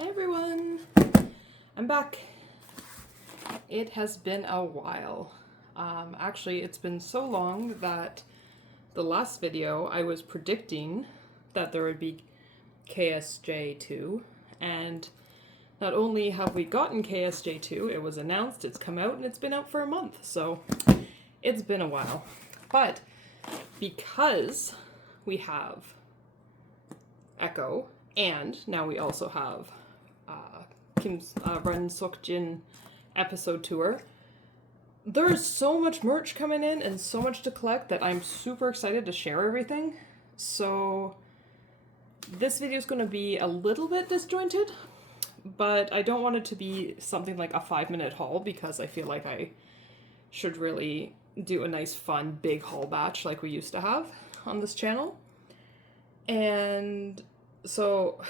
Hi everyone! I'm back. It has been a while. Actually, it's been so long that the last video I was predicting that there would be KSJ2, and not only have we gotten KSJ2, it was announced, it's come out, and it's been out for a month, so it's been a while. But because we have Echo, and now we also have Kim's Run Sokjin episode tour, there's so much merch coming in and so much to collect that I'm super excited to share everything. So this video is going to be a little bit disjointed, but I don't want it to be something like a 5-minute haul because I feel like I should really do a nice fun big haul batch like we used to have on this channel. And so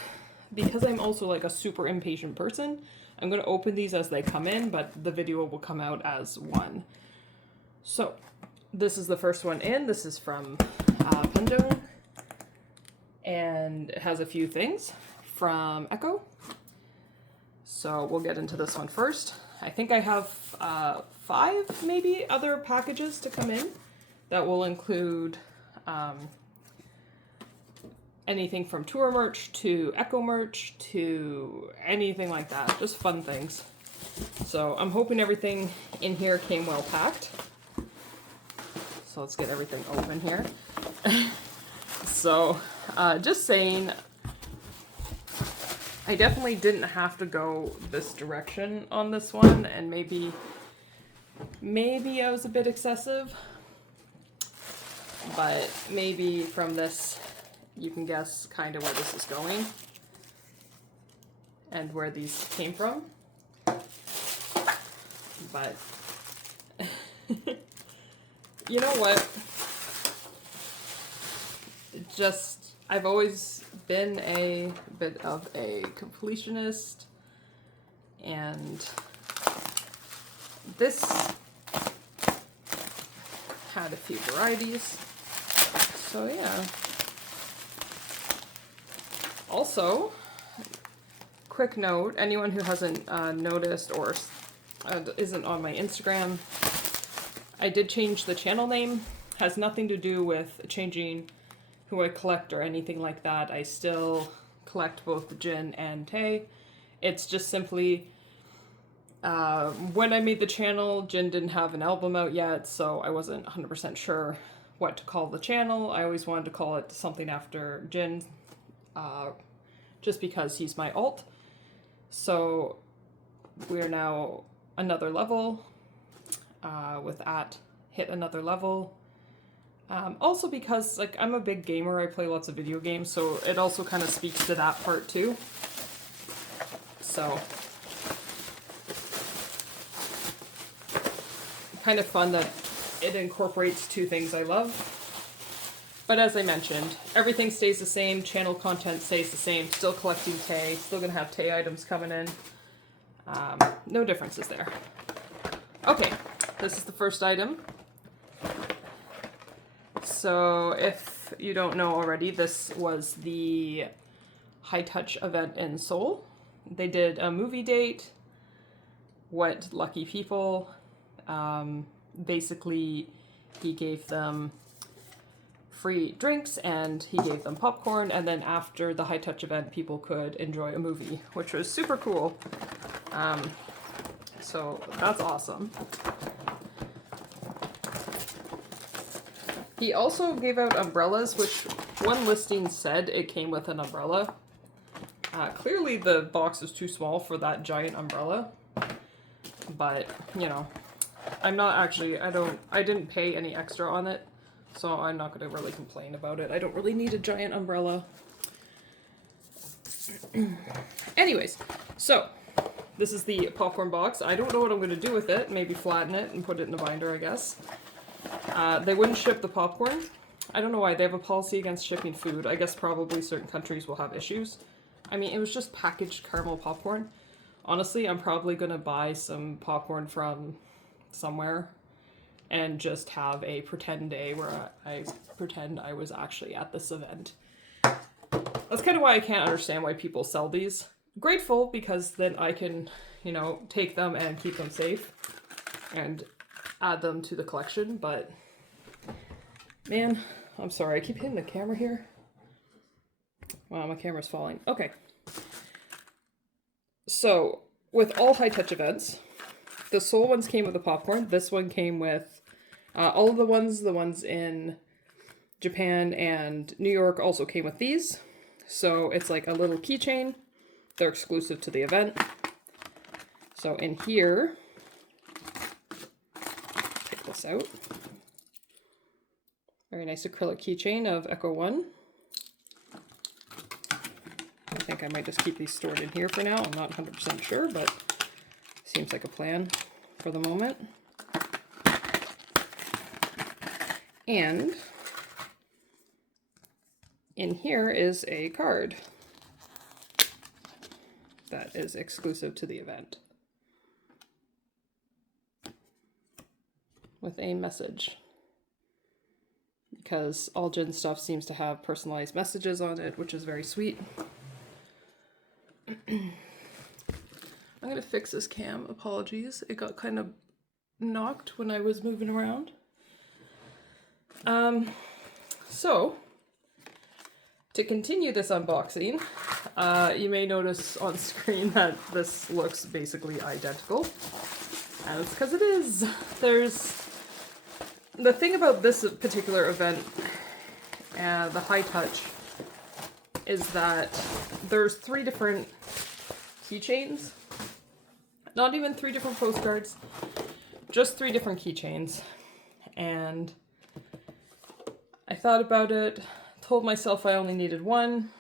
because I'm also like a super impatient person, I'm going to open these as they come in, but the video will come out as one. So this is the first one in. This is from Panjung, and it has a few things from Echo. So we'll get into this one first. I think I have 5 maybe other packages to come in that will include anything from tour merch to Echo merch to anything like that. Just fun things. So I'm hoping everything in here came well packed. So let's get everything open here. So just saying, I definitely didn't have to go this direction on this one, and maybe I was a bit excessive, but maybe from this you can guess kind of where this is going and where these came from. But you know what? Just, I've always been a bit of a completionist, and this had a few varieties. So yeah. Also, quick note, anyone who hasn't noticed or isn't on my Instagram, I did change the channel name. Has nothing to do with changing who I collect or anything like that. I still collect both Jin and Tae. It's just simply, when I made the channel, Jin didn't have an album out yet, so I wasn't 100% sure what to call the channel. I always wanted to call it something after Jin, just because he's my alt. So we're now another level, with hit another level. Also because like I'm a big gamer, I play lots of video games, so it also kind of speaks to that part too. So kind of fun that it incorporates 2 things I love. But as I mentioned, everything stays the same, channel content stays the same, still collecting Tae, still gonna have Tae items coming in. No differences there. Okay, this is the first item. So if you don't know already, this was the High Touch event in Seoul. They did a movie date. What lucky people. Basically, he gave them free drinks and he gave them popcorn, and then after the High Touch event people could enjoy a movie, which was super cool. So that's awesome. He also gave out umbrellas, which one listing said it came with an umbrella. Clearly the box is too small for that giant umbrella, but you know, I didn't pay any extra on it, so I'm not going to really complain about it. I don't really need a giant umbrella. Anyways, so this is the popcorn box. I don't know what I'm going to do with it. Maybe flatten it and put it in a binder, I guess. They wouldn't ship the popcorn. I don't know why. They have a policy against shipping food. I guess probably certain countries will have issues. I mean, it was just packaged caramel popcorn. Honestly, I'm probably going to buy some popcorn from somewhere and just have a pretend day where I pretend I was actually at this event. That's kind of why I can't understand why people sell these. grateful because then I can, you know, take them and keep them safe and add them to the collection. But man, I'm sorry, I keep hitting the camera here. Wow, my camera's falling. Okay. So with all high touch events, the Seoul ones came with the popcorn. This one came with all of the ones in Japan and New York also came with these. So it's like a little keychain. They're exclusive to the event. So in here, take this out. Very nice acrylic keychain of Echo One. I think I might just keep these stored in here for now. I'm not 100% sure, but seems like a plan for the moment. And in here is a card that is exclusive to the event with a message, because all Jin stuff seems to have personalized messages on it, which is very sweet. I'm gonna fix this cam, apologies. It got kind of knocked when I was moving around. So to continue this unboxing, you may notice on screen that this looks basically identical. And it's because it is. The thing about this particular event, the high touch, is that there's 3 different keychains. Not even 3 different postcards, just 3 different keychains. And I thought about it, told myself I only needed one.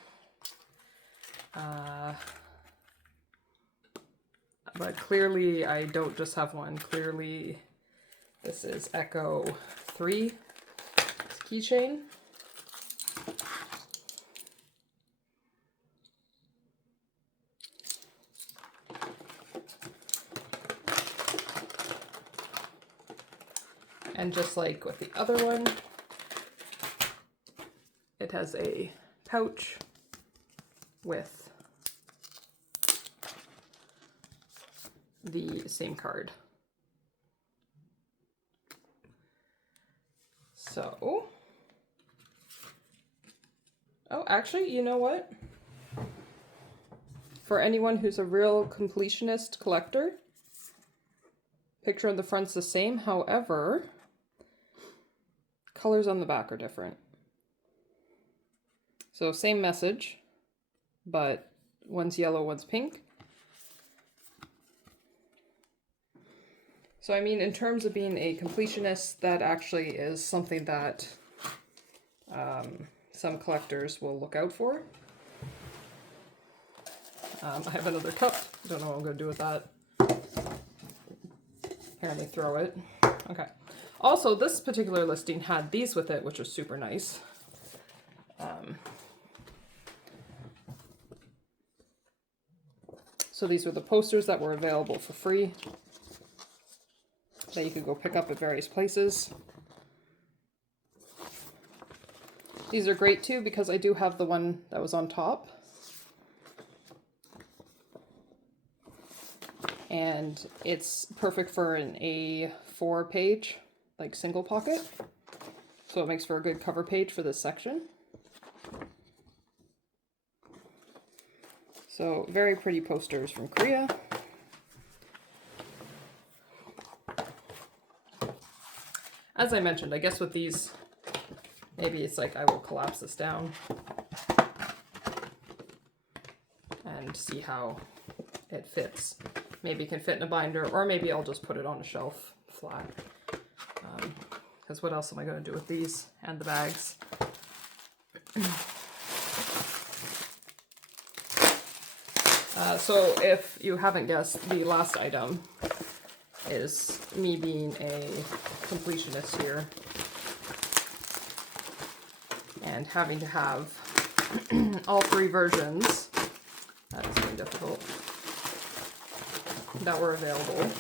But clearly I don't just have one. Clearly this is Echo 3 keychain. And just like with the other one, it has a pouch with the same card. So, oh, actually, you know what? For anyone who's a real completionist collector, picture on the front's the same, however, colors on the back are different. So same message, but one's yellow, one's pink. So I mean, in terms of being a completionist, that actually is something that some collectors will look out for. I have another cup. I don't know what I'm going to do with that. Apparently throw it. Okay. Also, this particular listing had these with it, which was super nice. So these were the posters that were available for free that you could go pick up at various places. These are great too because I do have the one that was on top. And it's perfect for an A4 page, like single pocket. So it makes for a good cover page for this section. So very pretty posters from Korea. As I mentioned, I guess with these, maybe it's like I will collapse this down and see how it fits. Maybe it can fit in a binder, or maybe I'll just put it on a shelf flat. Because what else am I going to do with these and the bags? So if you haven't guessed, the last item is me being a completionist here and having to have all 3 versions. That is very difficult. That were available.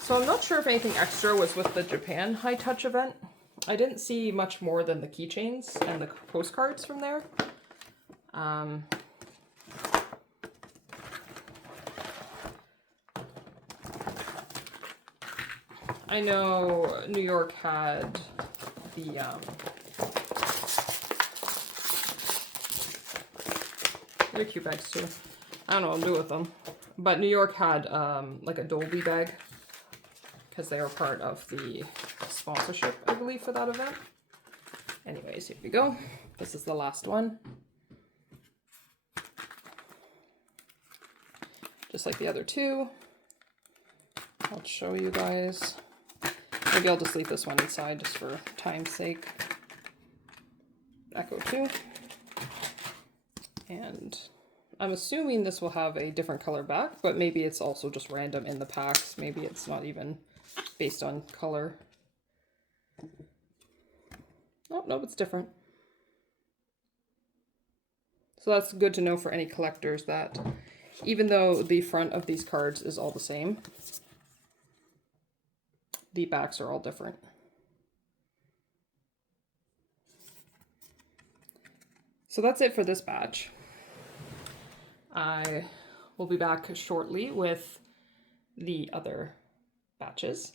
So I'm not sure if anything extra was with the Japan High Touch event. I didn't see much more than the keychains and the postcards from there. I know New York had the they're cute bags too. I don't know what I'll do with them. But New York had like a Dolby bag because they were part of the sponsorship, I believe, for that event. Anyways, here we go. This is the last one. Just like the other two. I'll show you guys. Maybe I'll just leave this one inside just for time's sake. Echo 2. And I'm assuming this will have a different color back, but maybe it's also just random in the packs. Maybe it's not even based on color. Oh, no, it's different. So that's good to know for any collectors that even though the front of these cards is all the same, the backs are all different. So that's it for this batch. I will be back shortly with the other batches.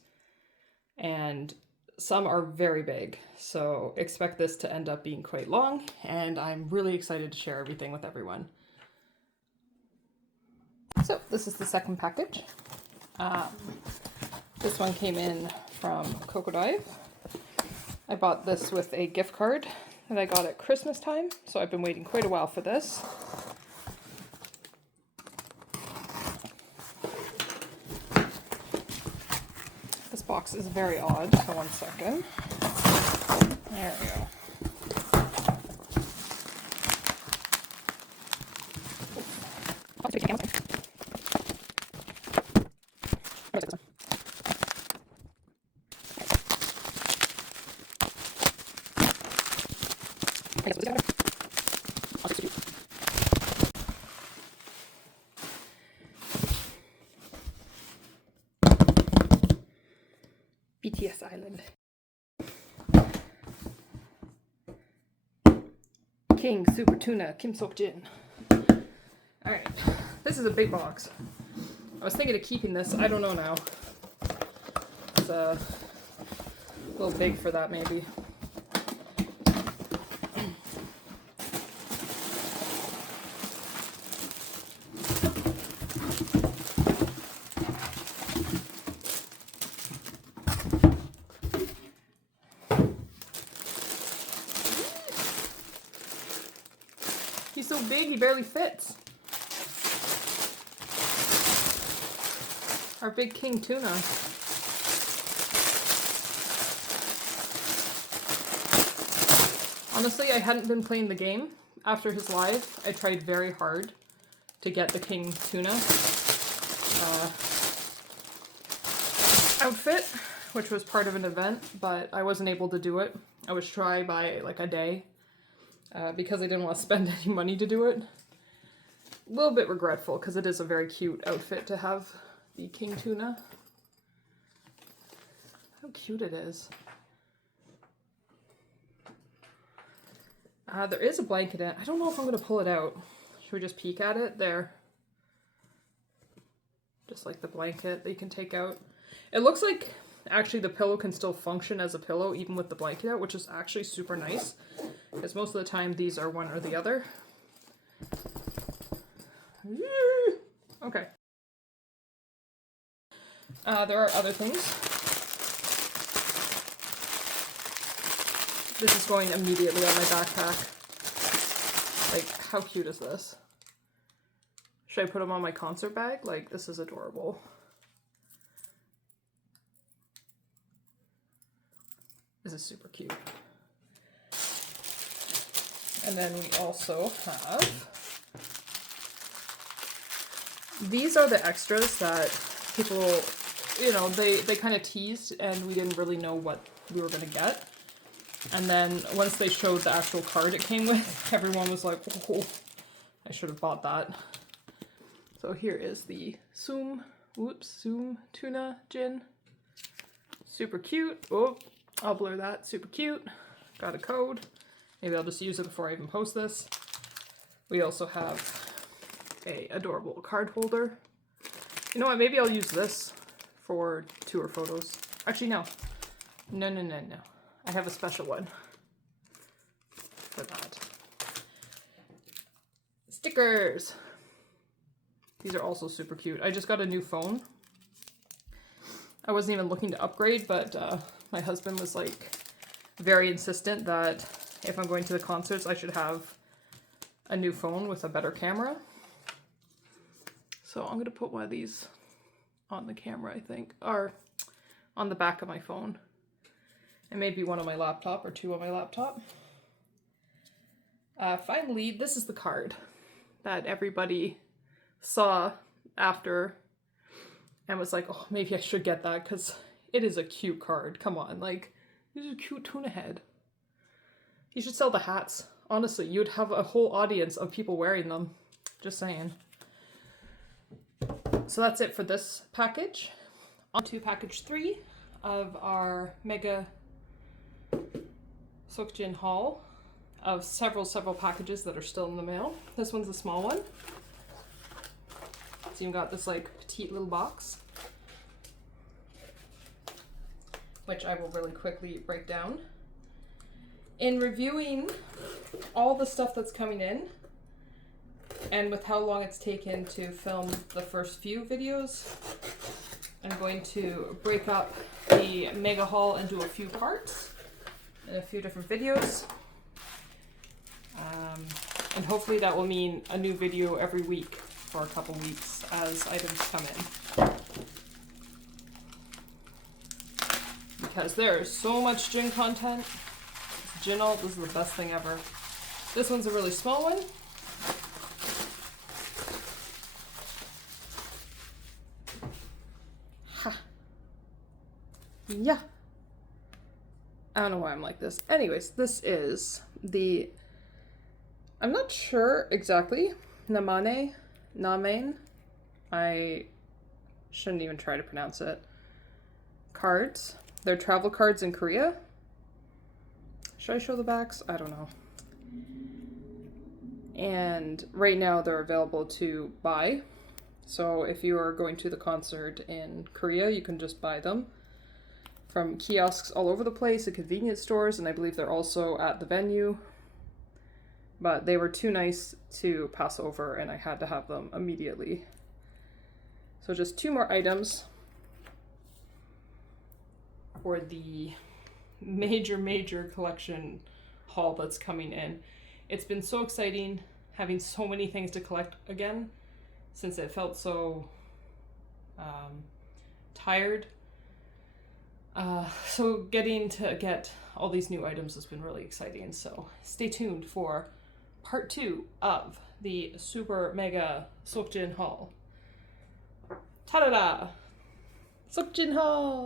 And some are very big, so expect this to end up being quite long, and I'm really excited to share everything with everyone. So this is the second package. This one came in from Coco Dive. I bought this with a gift card that I got at Christmas time, so I've been waiting quite a while for this. This box is very odd, so 1 second. There we go. BTS Island. King Super Tuna Kim Sok Jin. Alright, this is a big box. I was thinking of keeping this, I don't know now. It's a little big for that maybe. He's so big, he barely fits. Our big king tuna. Honestly, I hadn't been playing the game. After his live, I tried very hard to get the king tuna outfit, which was part of an event, but I wasn't able to do it. I was try by like a day. Because I didn't want to spend any money to do it. A little bit regretful because it is a very cute outfit to have the king tuna. How cute it is. There is a blanket in it. I don't know if I'm going to pull it out. Should we just peek at it? There. Just like the blanket that you can take out. It looks like actually the pillow can still function as a pillow even with the blanket out, which is actually super nice. Because most of the time these are one or the other. Okay. There are other things. This is going immediately on my backpack. Like, how cute is this? Should I put them on my concert bag? Like, this is adorable. This is super cute. And then we also have, these are the extras that people, you know, they kind of teased and we didn't really know what we were going to get. And then once they showed the actual card it came with, everyone was like, oh, I should have bought that. So here is the Zoom Tuna Gin. Super cute. Oh, I'll blur that. Super cute. Got a code. Maybe I'll just use it before I even post this. We also have a adorable card holder. You know what, maybe I'll use this for tour photos. Actually, no. No. I have a special one for that. Stickers. These are also super cute. I just got a new phone. I wasn't even looking to upgrade, but my husband was like very insistent that if I'm going to the concerts, I should have a new phone with a better camera. So I'm going to put one of these on the camera, I think, or on the back of my phone. And maybe one on my laptop or two on my laptop. Finally, this is the card that everybody saw after and was like, oh, maybe I should get that because it is a cute card. Come on, like, these are cute tuna head. You should sell the hats. Honestly, you'd have a whole audience of people wearing them. Just saying. So that's it for this package. On to package 3 of our mega Seokjin haul of several packages that are still in the mail. This one's a small one. So you've got this like petite little box, which I will really quickly break down. In reviewing all the stuff that's coming in, and with how long it's taken to film the first few videos, I'm going to break up the mega haul into a few parts in a few different videos. And hopefully that will mean a new video every week for a couple weeks as items come in. Because there is so much gin content. Jinal, this is the best thing ever. This one's a really small one. Ha. Yeah. I don't know why I'm like this. Anyways, this is the, I'm not sure exactly, Namen. I shouldn't even try to pronounce it. Cards. They're travel cards in Korea. Should I show the backs? I don't know. And right now they're available to buy. So if you are going to the concert in Korea, you can just buy them from kiosks all over the place, at convenience stores, and I believe they're also at the venue. But they were too nice to pass over, and I had to have them immediately. So just 2 more items for the major collection haul that's coming in. It's been so exciting having so many things to collect again, since it felt so tired. So getting to get all these new items has been really exciting. So stay tuned for part 2 of the super mega Seokjin haul. Ta-da-da! Seokjin haul!